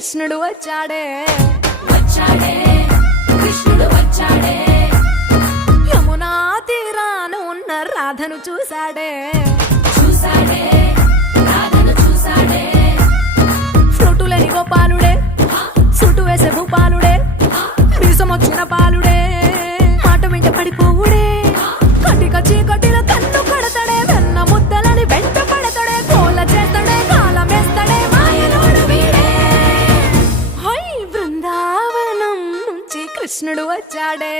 కృష్ణుడు వచ్చాడే వచ్చాడే కృష్ణుడు వచ్చాడే యమునా తీరాన ఉన్న రాధను చూశాడే చూసాడే రాధను చూసాడే ఫ్రూటులేని గోపాలుడే సుటు వేసే భూపాలుడే మీసమొచ్చిన పాలుడే మాట వెంట పడిపోవుడే కటిక చీకటిలో కన్ను కడతాడే వెన్న ముద్దలని వెంట పడతాడే కోల చేస్తాడే కాలమేస్తాడే మాయలోడు వీడే హై బృందావనం నుంచి కృష్ణుడు వచ్చాడే